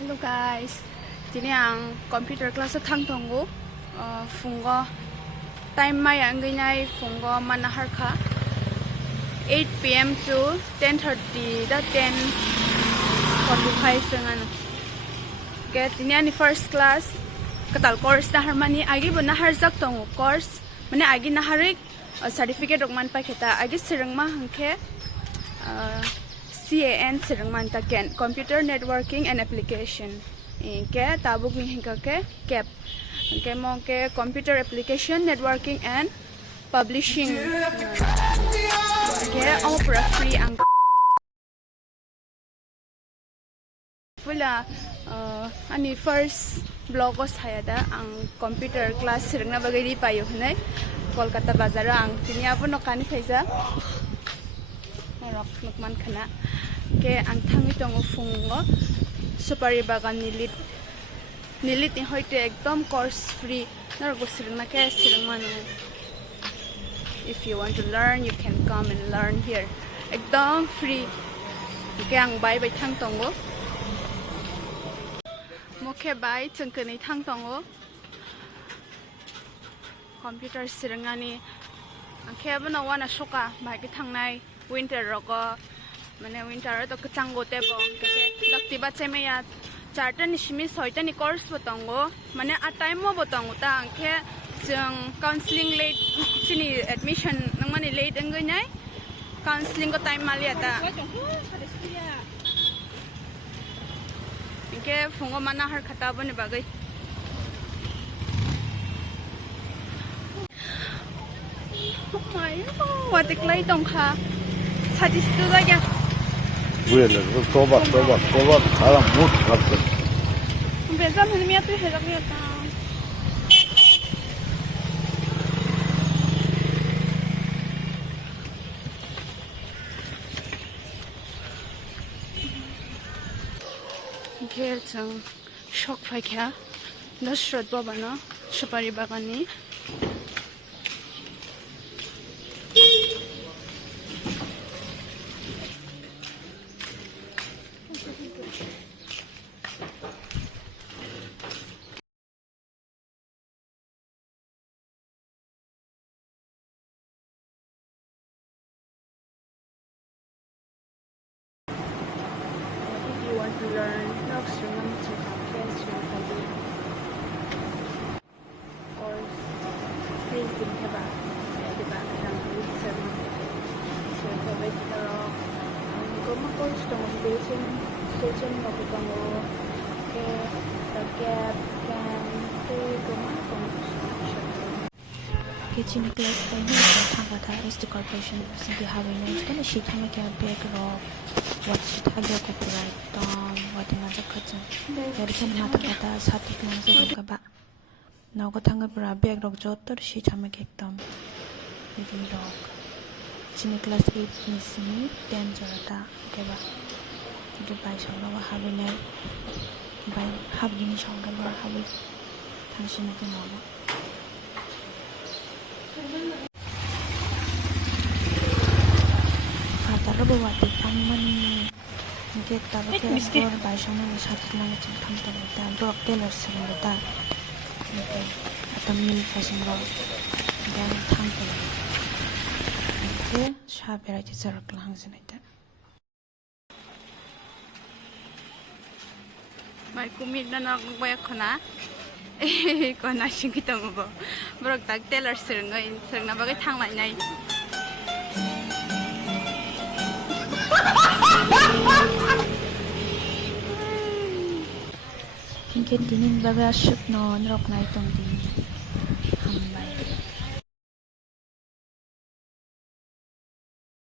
Hello guys, today ang computer class thangtongo fungo time maya anginai fungo manahar kha 8 p.m. to 10:30 da 10:45 pengan get ini ani first class katal course na harmani agi buna harjak tongo course mane agi naharik certificate rokman pakheta agi sirangma hangke CAN sirangman taken computer networking and application ke tabuk ni hingka ke cap ke mo ke computer application networking and publishing ke opera free ang pula ani first blogos hayada ang computer class sirangna bagari payo hnai kolkata bazara ang tini apuno kani phaisa rok nukman khana ke ang thangi tongo fungo supari bagan nilit ni hoite ekdom course free nar go sirna ke sirmanu if you want to learn you can come and learn here ekdom free ke ang bai thang tongo mokhe bai chungkani thang tongo computer sirngani angke abana wana shoka bai ke thangnai winter roko mane winter to kchango tebo kase dakti bache me ya charta ni shimi soita ni course botango mane a time mo botango ta angke jeng counseling late chini admission nangmani late angai nai counseling ko time mali ata ingke fungo mana har khata bone bagai watik lai tong kha sadis tu lagi Böyle tobat adam mut kaptı. Bezam hani tu helak ya ta Gel chang shok phai kya dashrot babana supari bagani to learn dogs remember to case or freezing keba diba ang research so kabit pero kung ma-course tong station mo ko ke the gap can Kitchen class by me Thangata is the corporation simply having no gonna sheet hama kya big rock what should have your copyright what in the kitchen there can mata kata satik na sa ba now ko thanga pura big rock jotter sheet hama kektam big rock chini class 8 ni simi 10 jarata keba ke bai shawla wa having bai having ni shawga ba having thangshina ke no Father Bawati Pamani get the or by Shaman Shatlan come to the Brock Taylor Silver at the mill fashion road. Then Tangle. Okay, Shabbat is a lungs in it. My commit na nakakona ko na shingita mo ba brok tag teller sir na bagay thang lai nai Kinket dinin baga shoot no nrok na itong din hambay